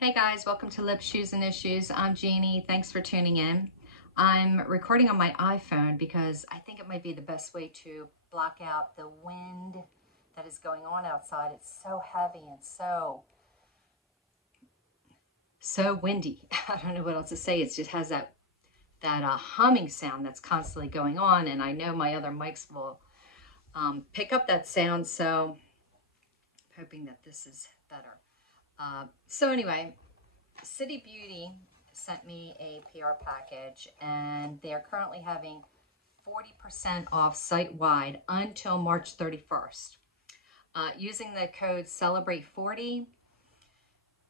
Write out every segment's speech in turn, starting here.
Hey guys, welcome to Lips, Shoes, and Issues. I'm Jeannie. Thanks for tuning in. I'm recording on my iPhone because I think it might be the best way to block out the wind that is going on outside. It's so heavy and so windy. I don't know what else to say. It just has that humming sound that's constantly going on, and I know my other mics will pick up that sound, so I'm hoping that this is better. So anyway, City Beauty sent me a PR package, and they're currently having 40% off site-wide until March 31st. Using the code CELEBRATE40,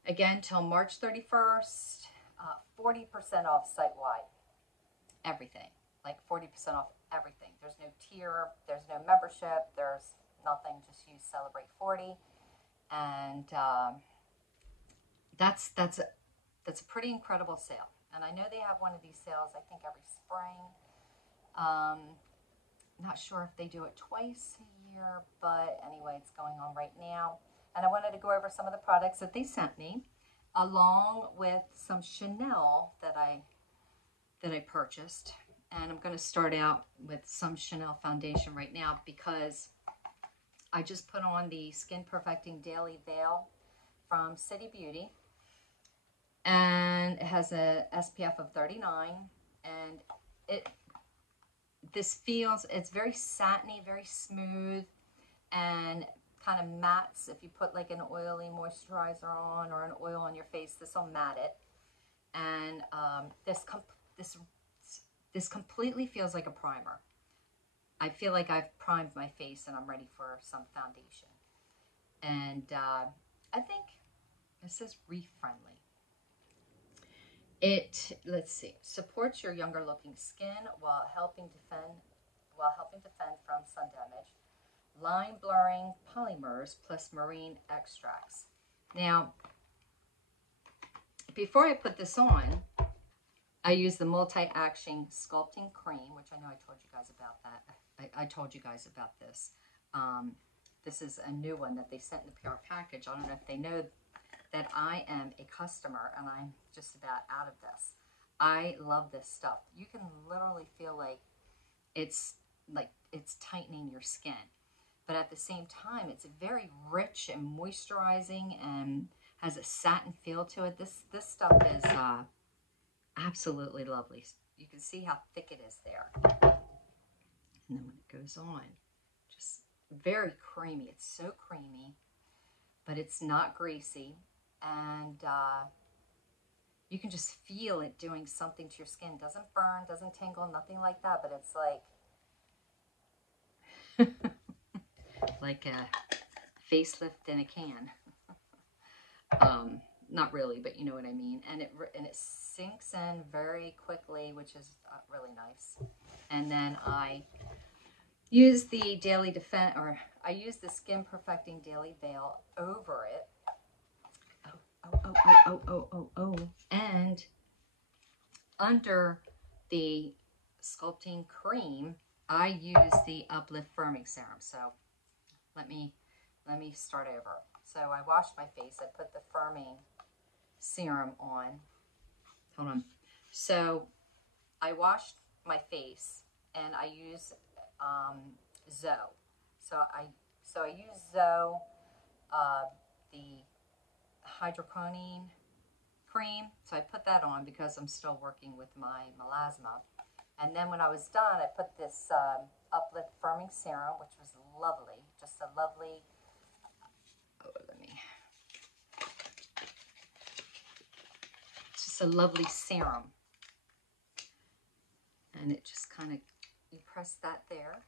again, till March 31st, 40% off site-wide. Everything, like 40% off everything. There's no tier, there's no membership, there's nothing, just use CELEBRATE40. And that's a pretty incredible sale. And I know they have one of these sales, I think, every spring. Not sure if they do it twice a year, but anyway, it's going on right now. And I wanted to go over some of the products that they sent me, along with some Chanel that I purchased. And I'm going to start out with some Chanel foundation right now because I just put on the Skin Perfecting Daily Veil from City Beauty. And it has a SPF of 39, and it's very satiny, very smooth, and kind of mattes. If you put like an oily moisturizer on or an oil on your face, this will matte it. And this completely feels like a primer. I feel like I've primed my face and I'm ready for some foundation. And I think it says reef friendly. Let's see, supports your younger looking skin while helping defend from sun damage. Line blurring polymers plus marine extracts. Now, before I put this on, I use the multi-action sculpting cream, which I know I told you guys about that. I told you guys about this. This is a new one that they sent in the PR package. I don't know if they know that I am a customer and I'm just about out of this. I love this stuff. You can literally feel like it's tightening your skin, but at the same time it's very rich and moisturizing and has a satin feel to it. This stuff is absolutely lovely. You can see how thick it is there, and then when it goes on, just very creamy. It's so creamy, but it's not greasy. And you can just feel it doing something to your skin. Doesn't burn, doesn't tingle, nothing like that, but it's like like a facelift in a can. Not really, but you know what I mean. And it sinks in very quickly, which is really nice. And then I use the Daily Defense, or I use the Skin Perfecting Daily Veil over it. And under the sculpting cream, I use the Uplift Firming Serum. So let me start over. So I washed my face. I put the firming serum on. Hold on. So I washed my face and I use Zoe. So I use Zoe, the hydroquinone cream. So I put that on because I'm still working with my melasma. And then when I was done, I put this Uplift Firming Serum, which was lovely. Just a lovely, just a lovely serum. And it just kind of, you press that there.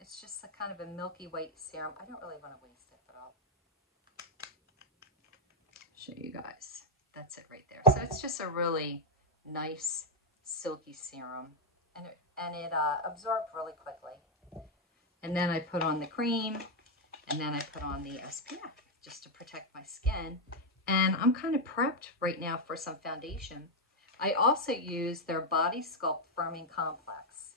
It's just a kind of a milky white serum. I don't really want to waste it, but I'll show you guys. That's it right there. So it's just a really nice silky serum, and it absorbed really quickly. And then I put on the cream, and then I put on the SPF just to protect my skin. And I'm kind of prepped right now for some foundation. I also use their Body Sculpt Firming Complex,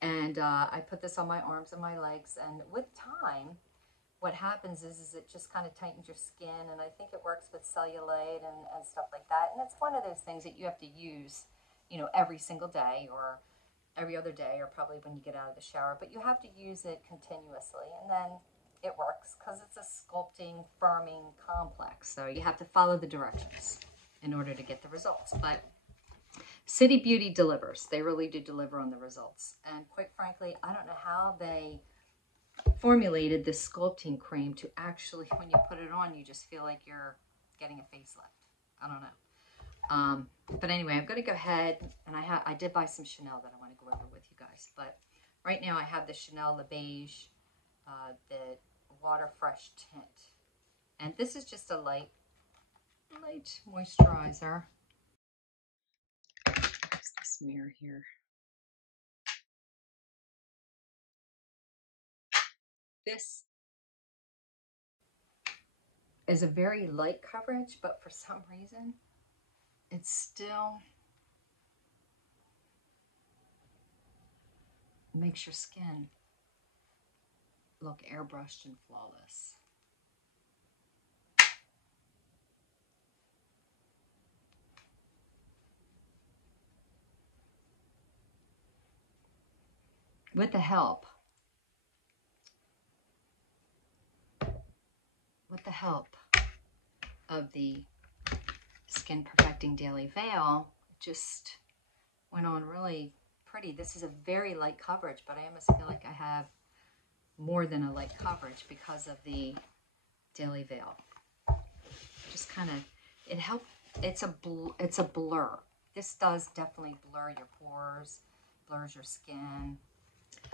and I put this on my arms and my legs, and with time what happens is it just kind of tightens your skin, and I think it works with cellulite and stuff like that. And it's one of those things that you have to use, you know, every single day or every other day, or probably when you get out of the shower, but you have to use it continuously, and then it works because it's a sculpting, firming complex. So you have to follow the directions in order to get the results. But City Beauty delivers. They really do deliver on the results. And quite frankly, I don't know how they formulated this sculpting cream to actually, when you put it on, you just feel like you're getting a facelift. I don't know. But anyway, I'm going to go ahead, and I did buy some Chanel that I want to go over with you guys. But right now I have the Chanel Le Beige, the Water Fresh tint. And this is just a light moisturizer. There's this mirror here. This is a very light coverage, but for some reason, it still makes your skin look airbrushed and flawless. With the help of the Skin Perfecting Daily Veil, it just went on really pretty. This is a very light coverage, but I almost feel like I have more than a light coverage because of the Daily Veil. Just kind of, it helps. It's a blur. This does definitely blur your pores, blurs your skin.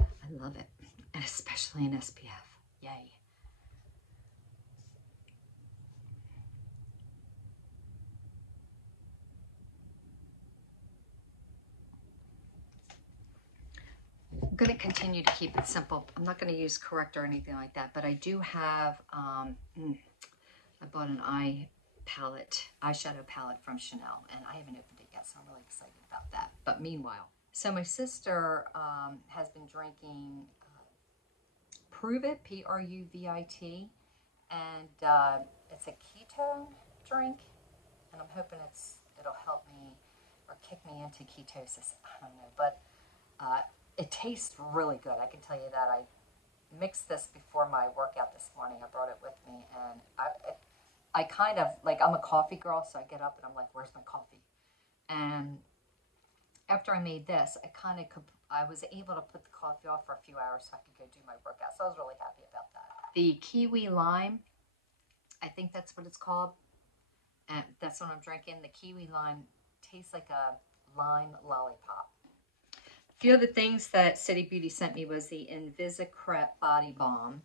I love it, and especially in SPF. Yay. I'm going to continue to keep it simple. I'm not going to use corrector or anything like that, but I do have, I bought an eyeshadow palette from Chanel, and I haven't opened it yet, so I'm really excited about that. But meanwhile, so my sister has been drinking Prove It, Pruvit, and it's a keto drink, and I'm hoping it'll help me or kick me into ketosis. I don't know, but it tastes really good. I can tell you that. I mixed this before my workout this morning. I brought it with me, and I kind of, like, I'm a coffee girl, so I get up and I'm like, where's my coffee? And after I made this, I was able to put the coffee off for a few hours so I could go do my workout. So I was really happy about that. The kiwi lime, I think that's what it's called. And that's what I'm drinking. The kiwi lime tastes like a lime lollipop. A few of the things that City Beauty sent me was the Vesacrum body balm.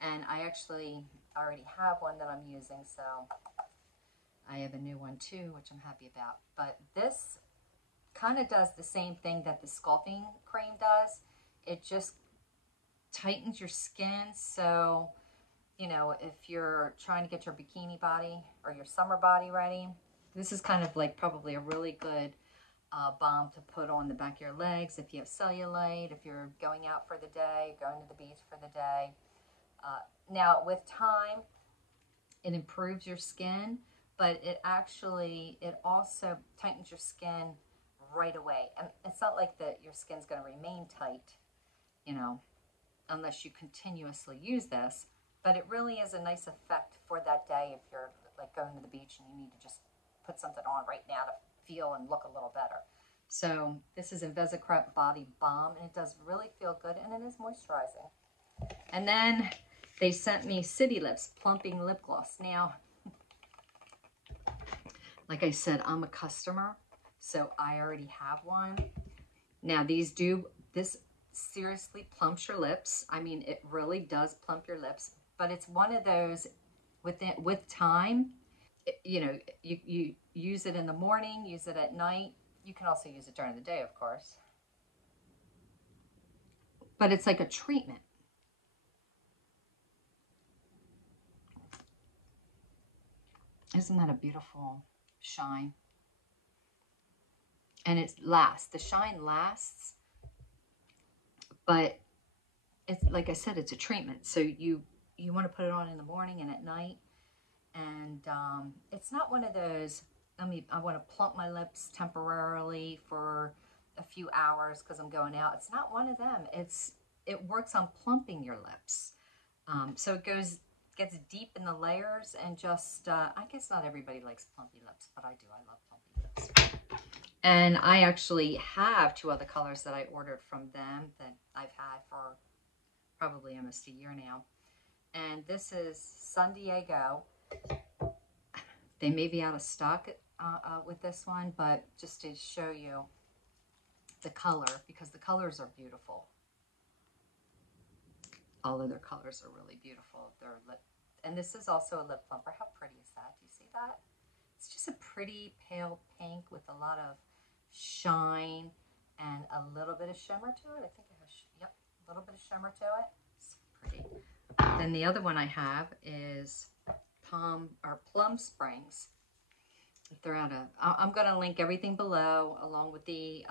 And I actually already have one that I'm using, so I have a new one too, which I'm happy about. But this kind of does the same thing that the sculpting cream does. It just tightens your skin. So, you know, if you're trying to get your bikini body or your summer body ready, this is kind of like probably a really good balm to put on the back of your legs if you have cellulite, if you're going out for the day, going to the beach for the day. Now, with time, it improves your skin, but it also tightens your skin right away. And it's not like that your skin's going to remain tight, you know, unless you continuously use this. But it really is a nice effect for that day if you're like going to the beach and you need to just put something on right now to feel and look a little better. So this is a Vesacrum body balm, and it does really feel good, and it is moisturizing. And then they sent me City Lips Plumping Lip Gloss. Now, like I said, I'm a customer, so I already have one. Now, this seriously plumps your lips. I mean, it really does plump your lips, but it's one of those with time, you know, you use it in the morning, use it at night. You can also use it during the day, of course. But it's like a treatment. Isn't that a beautiful shine? And it lasts. The shine lasts, but it's like I said, it's a treatment. So you you want to put it on in the morning and at night. And it's not one of those, I want to plump my lips temporarily for a few hours because I'm going out. It's not one of them. It works on plumping your lips. So it gets deep in the layers and just, I guess not everybody likes plumpy lips, but I do. I love plumpy lips. And I actually have 2 other colors that I ordered from them that I've had for probably almost a year now. And this is San Diego. They may be out of stock with this one, but just to show you the color, because the colors are beautiful. All of their colors are really beautiful. And this is also a lip plumper. How pretty is that? Do you see that? It's just a pretty pale pink with a lot of shine and a little bit of shimmer to it. I think it has, yep, a little bit of shimmer to it. It's pretty. Then the other one I have is Plum Springs. If they're out of, I'm going to link everything below along with the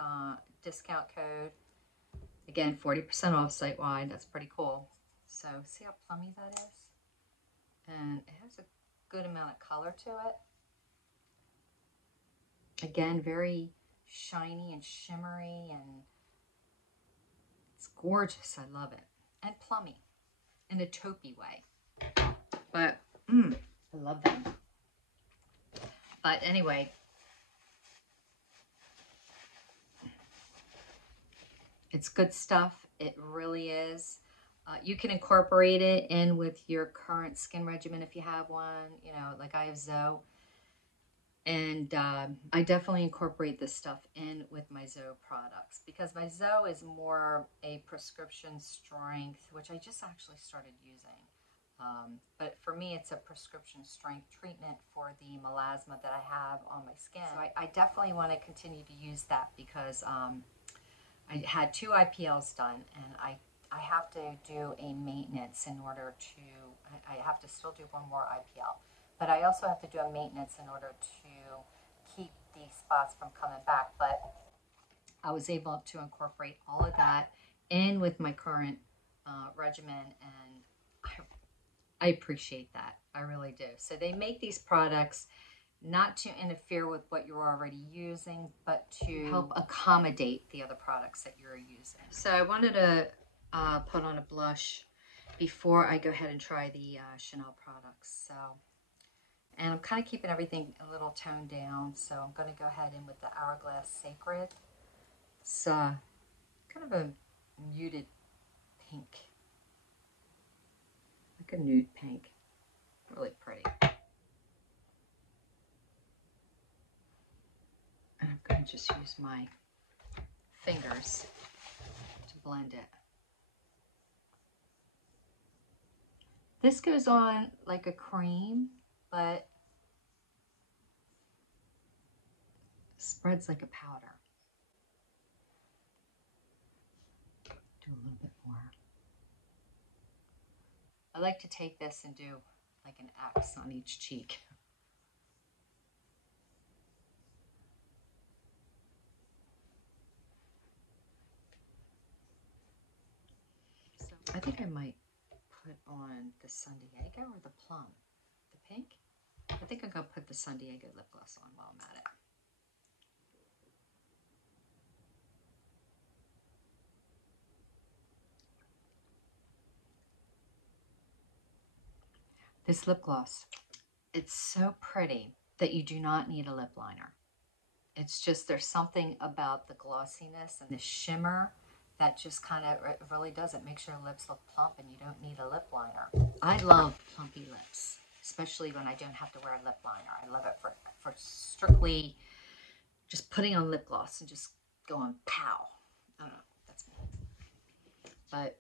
discount code. Again, 40% off site-wide. That's pretty cool. So see how plummy that is? And it has a good amount of color to it. Again, very shiny and shimmery, and it's gorgeous. I love it. And plummy in a taupey way. But, I love that. But anyway, it's good stuff. It really is. You can incorporate it in with your current skin regimen if you have one, you know, like I have Zoe. And I definitely incorporate this stuff in with my Zoe products because my Zoe is more a prescription strength, which I just actually started using. But for me, it's a prescription strength treatment for the melasma that I have on my skin. So I definitely want to continue to use that because I had 2 IPLs done, and I have to do a maintenance in order to, I have to still do 1 more IPL. But I also have to do a maintenance in order to keep these spots from coming back. But I was able to incorporate all of that in with my current regimen, and I appreciate that. I really do. So they make these products not to interfere with what you're already using, but to help accommodate the other products that you're using. So I wanted to put on a blush before I go ahead and try the Chanel products. So, and I'm kind of keeping everything a little toned down, so I'm going to go ahead in with the Hourglass Sacred. It's kind of a muted pink, like a nude pink. Really pretty. And I'm going to just use my fingers to blend it. This goes on like a cream, but spreads like a powder. Do a little bit more. I like to take this and do like an X on each cheek. So I think I might put on the San Diego or the Plum. The pink? I think I'm going to put the San Diego lip gloss on while I'm at it. This lip gloss, it's so pretty that you do not need a lip liner. It's just, there's something about the glossiness and the shimmer that just kind of really does it. Makes your lips look plump and you don't need a lip liner. I love plumpy lips, especially when I don't have to wear a lip liner. I love it for strictly just putting on lip gloss and just going pow. I don't know, that's me. But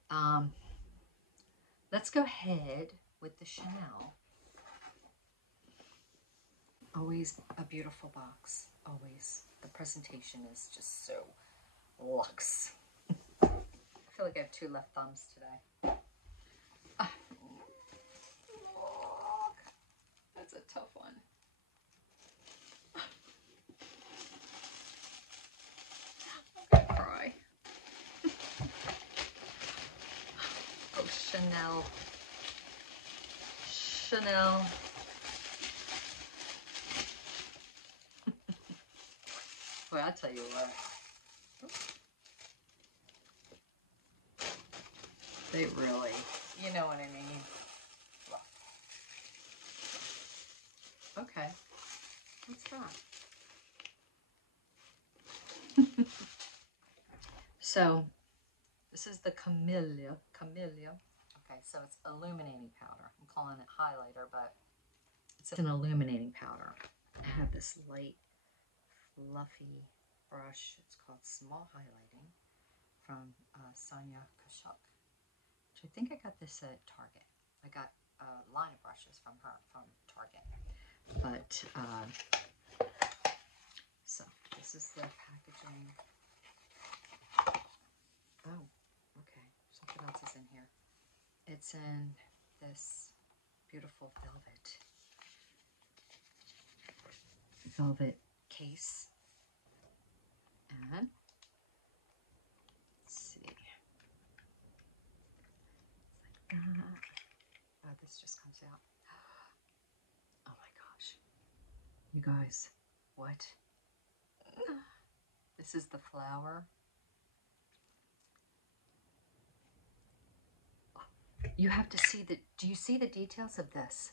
let's go ahead with the Chanel. Always a beautiful box, always. The presentation is just so luxe. I feel like I have 2 left thumbs today. Look, that's a tough one. I'm gonna cry. Oh, Chanel. Chanel. Boy, I tell you what. They really, you know what I mean. Okay. What's that? So, this is the Camellia. Okay, so it's illuminating powder. I'm calling it highlighter, but it's an illuminating powder. I have this light, fluffy brush. It's called Small Highlighting from Sonia Kashuk, which I think I got this at Target. I got a line of brushes from her from Target. But, so this is the packaging. Oh, okay. Something else is in here. It's in this beautiful velvet case. And let's see. It's like that. Oh, this just comes out. Oh my gosh. You guys, what? This is the flower. You have to see the, do you see the details of this?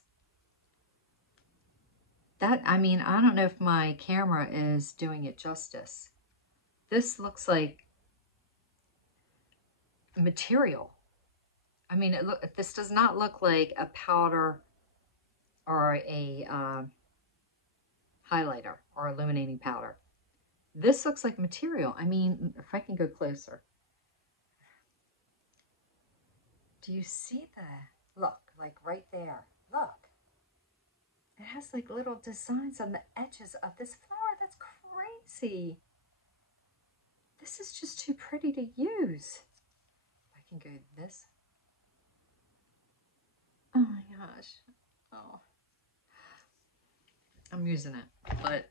That, I mean, I don't know if my camera is doing it justice. This looks like material. I mean, this does not look like a powder or a highlighter or illuminating powder. This looks like material. I mean, if I can go closer. Do you see that? Look, like right there. Look. It has like little designs on the edges of this flower. That's crazy. This is just too pretty to use. I can go this. Oh my gosh. Oh. I'm using it, but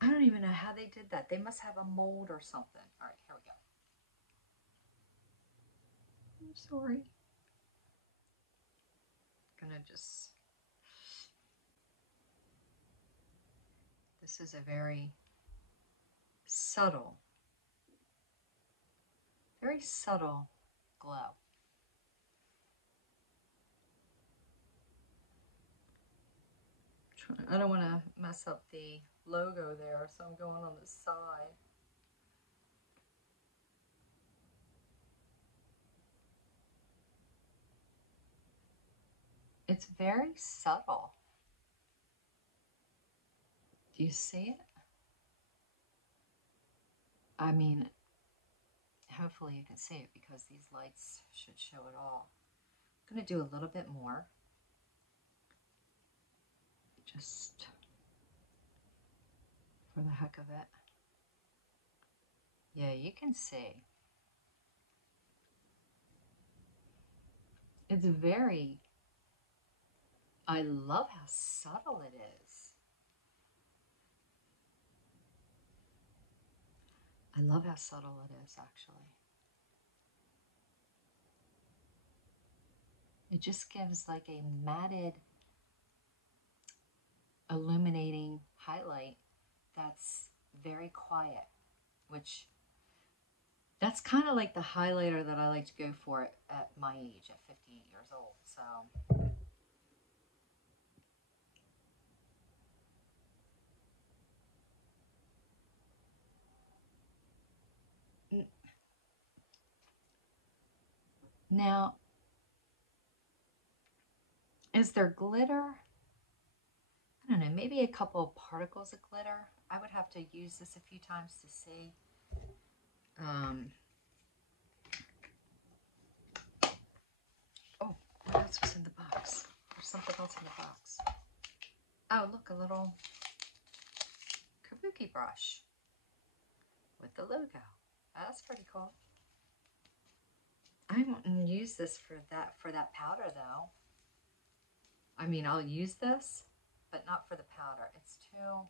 I don't even know how they did that. They must have a mold or something. All right, here we go. I'm sorry. I'm gonna just, this is a very subtle glow. I don't want to mess up the logo there, so I'm going on the side. It's very subtle. Do you see it? I mean, hopefully you can see it because these lights should show it all. I'm going to do a little bit more. Just for the heck of it. Yeah, you can see. It's very, I love how subtle it is. I love how subtle it is, actually. It just gives like a matted, illuminating highlight that's very quiet, which that's kind of like the highlighter that I like to go for at my age, at 58 years old. So now, is there glitter? I don't know, maybe a couple of particles of glitter. I would have to use this a few times to see. Oh, what else was in the box? There's something else in the box. Oh, look, a little kabuki brush with the logo. That's pretty cool. I wouldn't use this for that powder though. I mean, I'll use this, but not for the powder. It's too.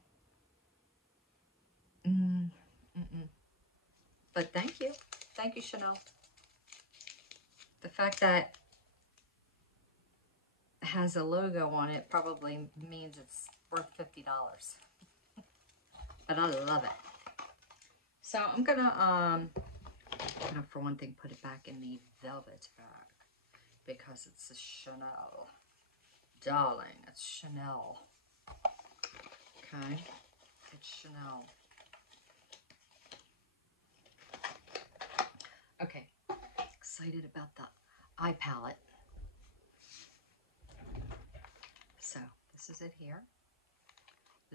But thank you. Thank you, Chanel. The fact that it has a logo on it probably means it's worth $50. But I love it. So I'm gonna for one thing, put it back in the velvet bag because it's a Chanel. Darling, it's Chanel. Okay, it's Chanel. Okay, excited about the eye palette. So this is it here.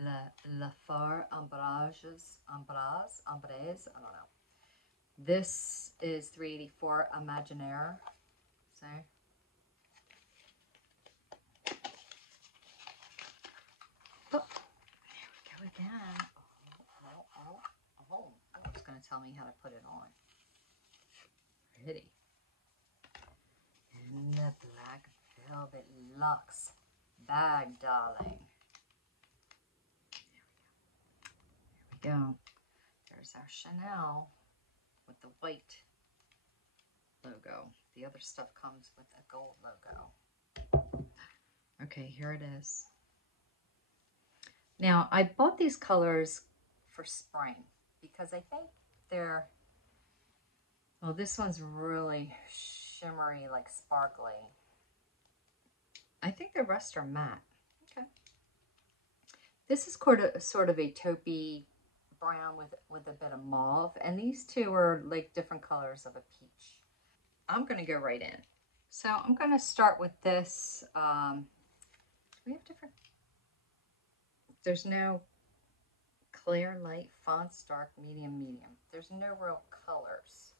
La Far Ombrages, I don't know. This is 384 Imaginaire. So oh, there we go again. Oh, it's going to tell me how to put it on. Pretty. In the black velvet luxe bag, darling. There we go. There's our Chanel with the white logo. The other stuff comes with a gold logo. Okay, here it is. Now, I bought these colors for spring because I think they're, well, this one's really shimmery, like sparkly. I think the rest are matte. Okay. This is sort of a taupey brown with a bit of mauve, and these two are like different colors of a peach. I'm going to go right in. So I'm going to start with this. We have different, there's no clear, light, fonts, dark, medium, medium. There's no real colors.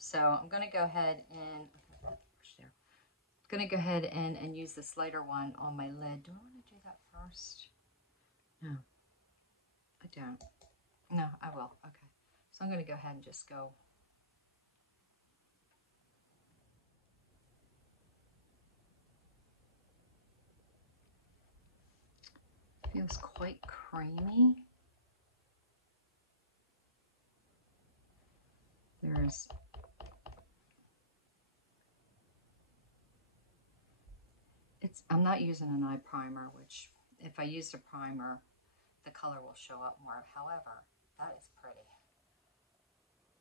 So I'm going to go ahead and, use this lighter one on my lid. Do I want to do that first? No, I don't. No, I will. Okay. So I'm going to go ahead and just go. Feels quite creamy. I'm not using an eye primer, which if I used a primer, the color will show up more. However, that is pretty.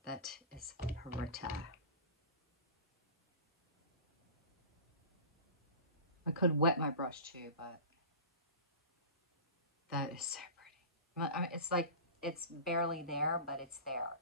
That is pretty. I could wet my brush too, but that is so pretty. I mean, it's like it's barely there, but it's there.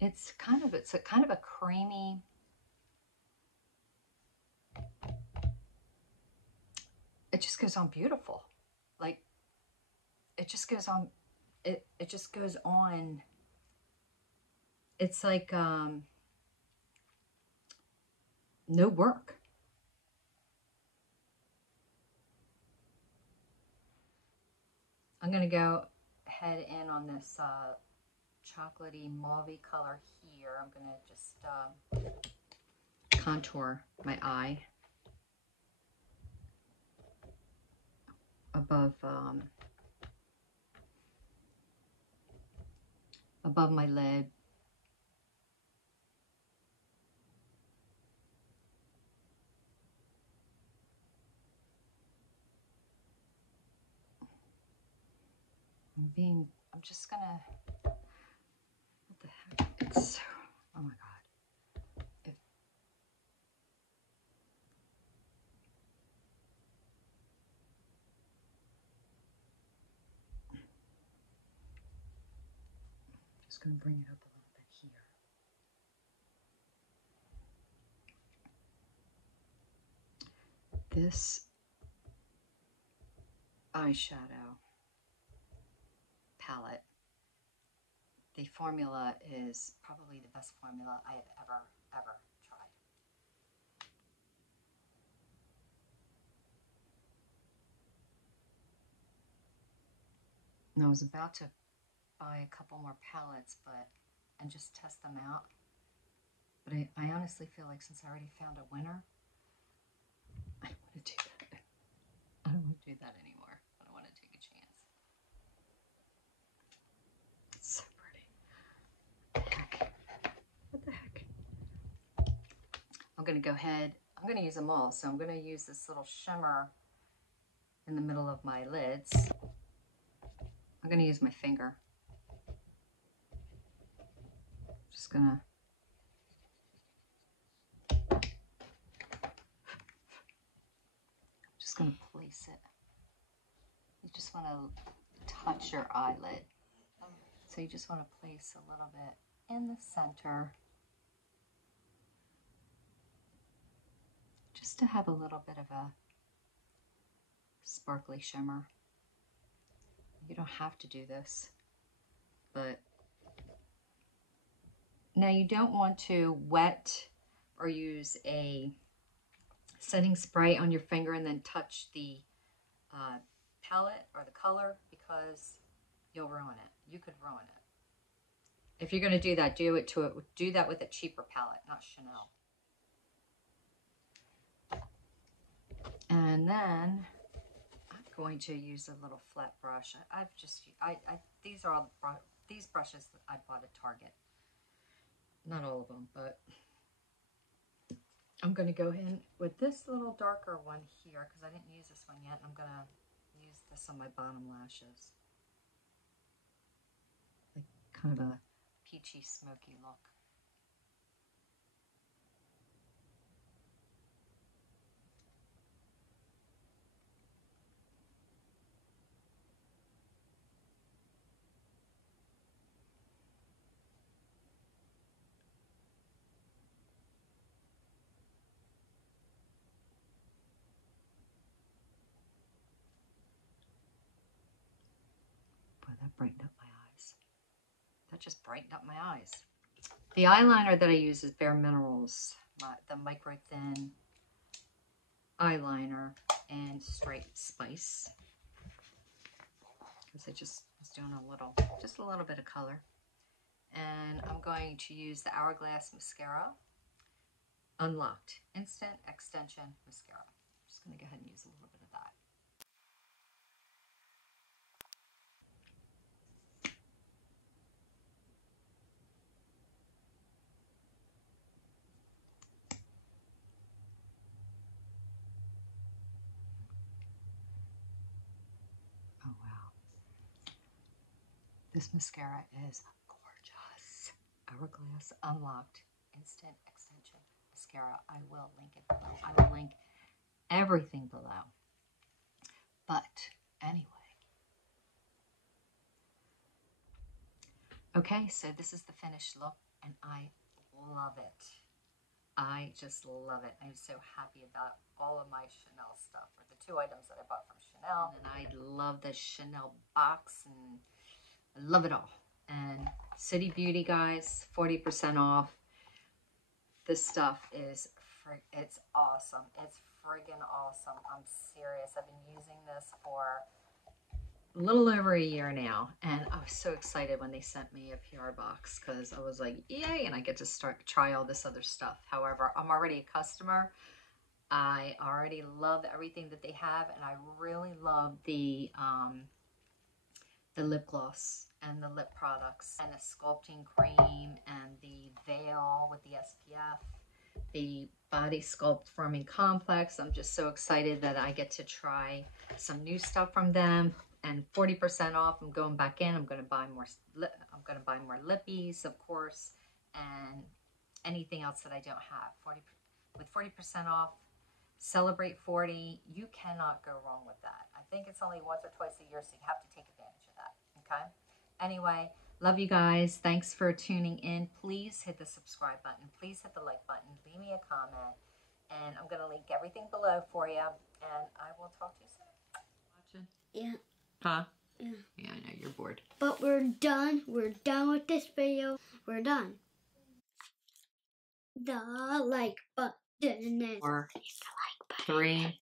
It's kind of a creamy, it just goes on beautiful. Like it just goes on, it just goes on. It's like no work. I'm going to go head in on this chocolatey mauve color here. I'm going to just contour my eye above my lid. I'm just gonna, what the heck? It's so, oh my God. Just gonna bring it up a little bit here. This eyeshadow palette, the formula is probably the best formula I have ever tried. And I was about to buy a couple more palettes, and just test them out. But I honestly feel like since I already found a winner, I don't want to do that. I don't want to do that anymore. I don't want to take a chance. It's so pretty. What the heck? What the heck? I'm going to go ahead. I'm going to use them all. So I'm going to use this little shimmer in the middle of my lids. I'm going to use my finger. Just going to place it. You just want to touch your eyelid. So you just want to place a little bit in the center. Just to have a little bit of a sparkly shimmer. You don't have to do this, but now you don't want to wet or use a setting spray on your finger and then touch the palette or the color, because you'll ruin it. You could ruin it. If you're going to do that, do that with a cheaper palette, not Chanel. And then I'm going to use a little flat brush. These brushes that I bought at Target. Not all of them, but I'm going to go in with this little darker one here because I didn't use this one yet. And I'm going to use this on my bottom lashes. Like kind of a peachy, smoky look. That brightened up my eyes. That just brightened up my eyes. The eyeliner that I use is Bare Minerals, the Micro Thin eyeliner and Straight Spice. Because I just was doing just a little bit of color. And I'm going to use the Hourglass Mascara, Unlocked Instant Extension Mascara. I'm just going to go ahead and use a little bit of that. Oh, wow. This mascara is gorgeous. Hourglass Unlocked Instant Extension Mascara. I will link it below. I will link everything below. But anyway. Okay, so this is the finished look, and I love it. I just love it. I'm so happy about all of my Chanel stuff, or the 2 items that I bought from Chanel. And I love the Chanel box, and I love it all. And City Beauty, guys, 40% off. This stuff is, it's awesome. It's friggin' awesome. I'm serious. I've been using this for a little over a year now, and I was so excited when they sent me a PR box because I was like, yay, and I get to try all this other stuff. However, I'm already a customer. I already love everything that they have, and I really love the lip gloss and the lip products and the sculpting cream and the veil with the SPF, the Body Sculpt Firming Complex. I'm just so excited that I get to try some new stuff from them. And 40% off. I'm going back in. I'm going to buy more. I'm going to buy more lippies, of course, and anything else that I don't have. With 40% off. Celebrate 40. You cannot go wrong with that. I think it's only once or twice a year, so you have to take advantage of that. Okay. Anyway, love you guys. Thanks for tuning in. Please hit the subscribe button. Please hit the like button. Leave me a comment, and I'm going to link everything below for you. And I will talk to you soon. Watching. Yeah. Huh? Yeah. Yeah, I know, you're bored. But we're done. We're done with this video. We're done. The like button. Four, 3,